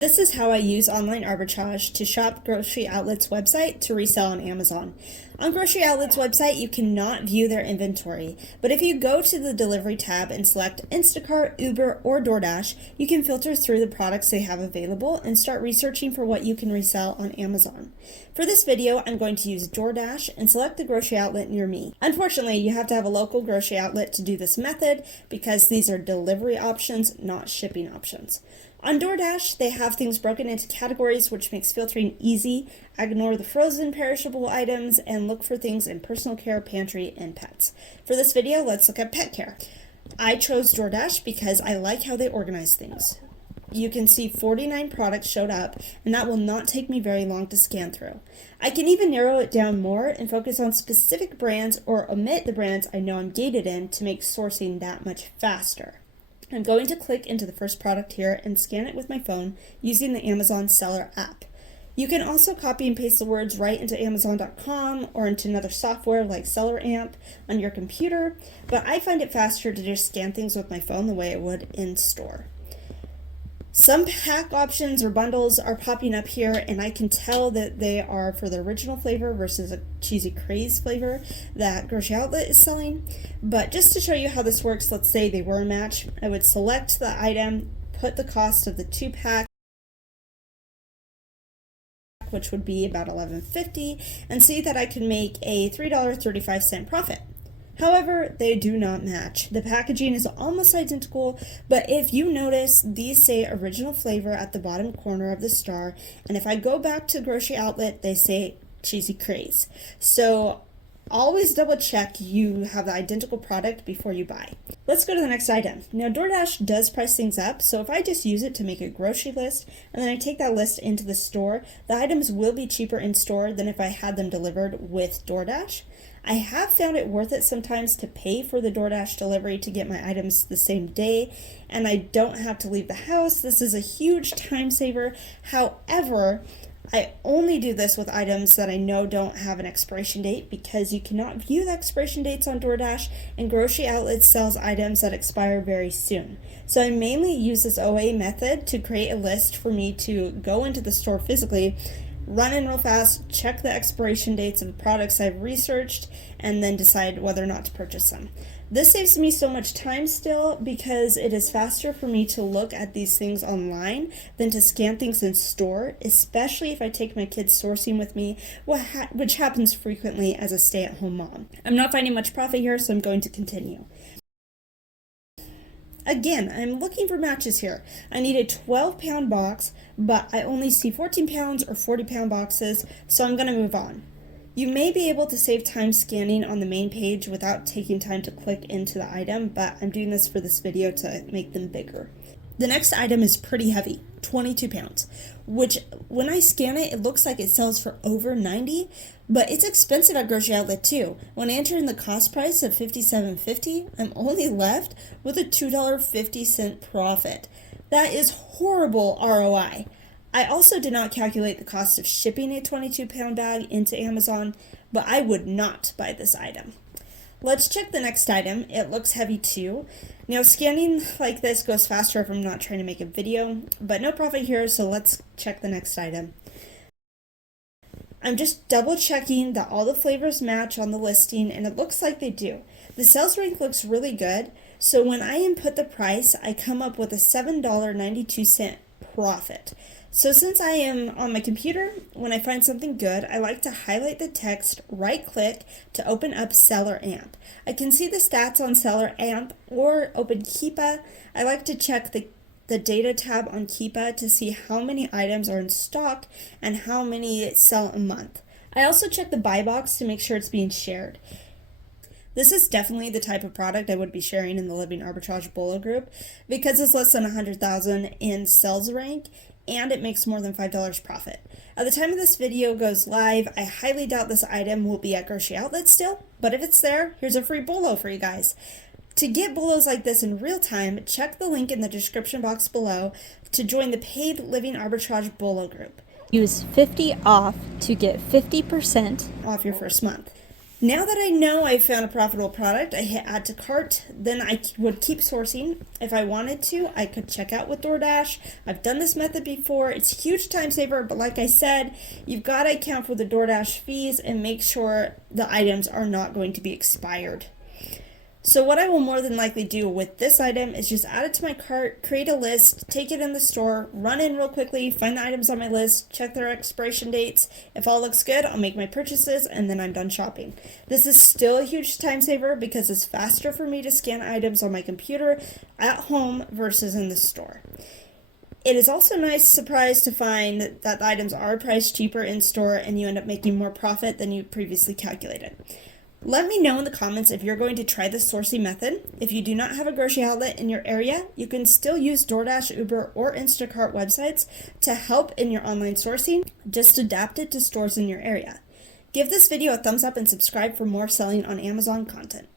This is how I use online arbitrage to shop Grocery Outlet's website to resell on Amazon. On Grocery Outlet's website, you cannot view their inventory, but if you go to the delivery tab and select Instacart, Uber, or DoorDash, you can filter through the products they have available and start researching for what you can resell on Amazon. For this video, I'm going to use DoorDash and select the grocery outlet near me. Unfortunately, you have to have a local grocery outlet to do this method because these are delivery options, not shipping options. On DoorDash, they have things broken into categories, which makes filtering easy. I ignore the frozen perishable items and look for things in personal care, pantry, and pets. For this video, let's look at pet care. I chose DoorDash because I like how they organize things. You can see 49 products showed up, and that will not take me very long to scan through. I can even narrow it down more and focus on specific brands or omit the brands I know I'm gated in to make sourcing that much faster. I'm going to click into the first product here and scan it with my phone using the Amazon Seller app. You can also copy and paste the words right into Amazon.com or into another software like Seller Amp on your computer, but I find it faster to just scan things with my phone the way I would in store. Some pack options or bundles are popping up here, and I can tell that they are for the original flavor versus a cheesy craze flavor that Grocery Outlet is selling. But just to show you how this works, let's say they were a match. I would select the item, put the cost of the 2-pack, which would be about $11.50, and see that I can make a $3.35 profit. However, they do not match. The packaging is almost identical, but if you notice, these say original flavor at the bottom corner of the star, and if I go back to Grocery Outlet, they say cheesy craze. So always double check you have the identical product before you buy. Let's go to the next item. Now DoorDash does price things up, so if I just use it to make a grocery list and then I take that list into the store, the items will be cheaper in store than if I had them delivered with DoorDash. I have found it worth it sometimes to pay for the DoorDash delivery to get my items the same day, and I don't have to leave the house. This is a huge time saver. However, I only do this with items that I know don't have an expiration date because you cannot view the expiration dates on DoorDash, and Grocery Outlet sells items that expire very soon. So I mainly use this OA method to create a list for me to go into the store physically, run in real fast, check the expiration dates of the products I've researched, and then decide whether or not to purchase them. This saves me so much time still because it is faster for me to look at these things online than to scan things in store, especially if I take my kids sourcing with me, which happens frequently as a stay-at-home mom. I'm not finding much profit here, so I'm going to continue. Again, I'm looking for matches here. I need a 12-pound box, but I only see 14 pounds or 40-pound boxes, so I'm going to move on. You may be able to save time scanning on the main page without taking time to click into the item, but I'm doing this for this video to make them bigger. The next item is pretty heavy, 22 pounds, which when I scan it, it looks like it sells for over $90, but it's expensive at Grocery Outlet too. When I enter in the cost price of $57.50, I'm only left with a $2.50 profit. That is horrible ROI. I also did not calculate the cost of shipping a 22-pound bag into Amazon, but I would not buy this item. Let's check the next item. It looks heavy too. Now scanning like this goes faster if I'm not trying to make a video, but no profit here, so let's check the next item. I'm just double checking that all the flavors match on the listing, and it looks like they do. The sales rank looks really good, so when I input the price, I come up with a $7.92 profit. So since I am on my computer, when I find something good, I like to highlight the text, right-click to open up Seller Amp. I can see the stats on Seller Amp or open Keepa. I like to check the data tab on Keepa to see how many items are in stock and how many sell a month. I also check the buy box to make sure it's being shared. This is definitely the type of product I would be sharing in the Living Arbitrage Bolo group because it's less than 100,000 in sales rank and it makes more than $5 profit. At the time of this video goes live, I highly doubt this item will be at Grocery Outlet still, but if it's there, here's a free bolo for you guys. To get bolos like this in real time, check the link in the description box below to join the paid Living Arbitrage Bolo group. Use 50 off to get 50% Off your first month. Now that I know I found a profitable product, I hit add to cart. Then I would keep sourcing. If I wanted to, I could check out with DoorDash. I've done this method before. It's a huge time saver, but like I said, you've got to account for the DoorDash fees and make sure the items are not going to be expired. So what I will more than likely do with this item is just add it to my cart, create a list, take it in the store, run in real quickly, find the items on my list, check their expiration dates. If all looks good, I'll make my purchases, and then I'm done shopping. This is still a huge time saver because it's faster for me to scan items on my computer at home versus in the store. It is also a nice surprise to find that the items are priced cheaper in store and you end up making more profit than you previously calculated. Let me know in the comments if you're going to try this sourcing method. If you do not have a grocery outlet in your area, you can still use DoorDash, Uber, or Instacart websites to help in your online sourcing. Just adapt it to stores in your area. Give this video a thumbs up and subscribe for more selling on Amazon content.